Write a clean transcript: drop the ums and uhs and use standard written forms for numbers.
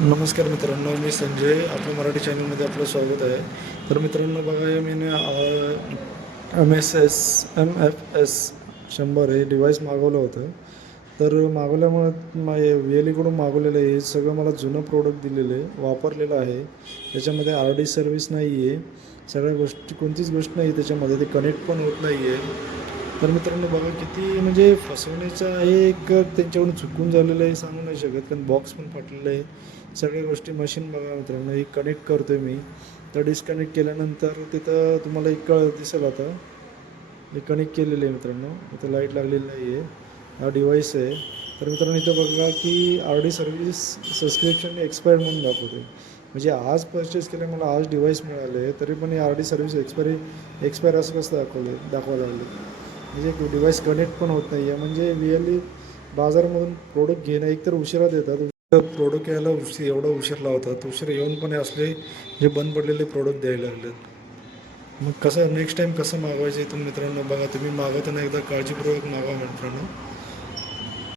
नमस्कार मित्रांनो, मी संजय. आपल्या मराठी चॅनलमध्ये आपलं स्वागत आहे. तर मित्रांनो बघा, हे मी MSS 100 हे डिव्हाइस मागवलं होतं. तर मागवल्यामुळं VLEकडून मागवलेलं आहे. हे सगळं मला जुनं प्रोडक्ट दिलेलं आहे, वापरलेलं आहे. त्याच्यामध्ये RD सर्व्हिस नाही आहे. सगळ्या गोष्टी, कोणतीच गोष्ट नाही त्याच्यामध्ये. ते कनेक्ट पण होत नाही आहे. तर मित्रांनो बघा, किती म्हणजे फसवण्याचं आहे. एक त्यांच्याकडून चुकून झालेलं आहे सांगू नाही शकत, कारण बॉक्स पण फाटलेलं आहे. सगळ्या गोष्टी, मशीन बघा मित्रांनो, ही कनेक्ट करतो आहे मी. तर डिस्कनेक्ट केल्यानंतर तिथं तुम्हाला एक दिसेल आता. हे कनेक्ट केलेलं आहे मित्रांनो. इथं लाईट लागलेली नाही आहे. हा डिव्हाइस आहे. तर मित्रांनो इथं बघा की RD सर्व्हिस सबस्क्रिप्शन एक्सपायर्ड म्हणून दाखवते. म्हणजे आज परचेस केलं, मला आज डिव्हाइस मिळाले, तरी पण हे RD सर्व्हिस एक्सपायर असं कसं दाखवायला लागले. म्हणजे डिव्हाइस कनेक्ट पण होत नाही आहे. म्हणजे VLE बाजारामधून प्रोडक्ट घेणं, एकतर उशिरा देतात. प्रोडक्ट यायला एवढा उशीर लावतात. उशीर येऊन पण असले जे बंद पडलेले प्रोडक्ट द्यायला लागलेत. मग कसं नेक्स्ट टाईम कसं मागवायचं इथून मित्रांनो बघा. तुम्ही मागवताना एकदा काळजीपूर्वक मागवा मित्रांनो.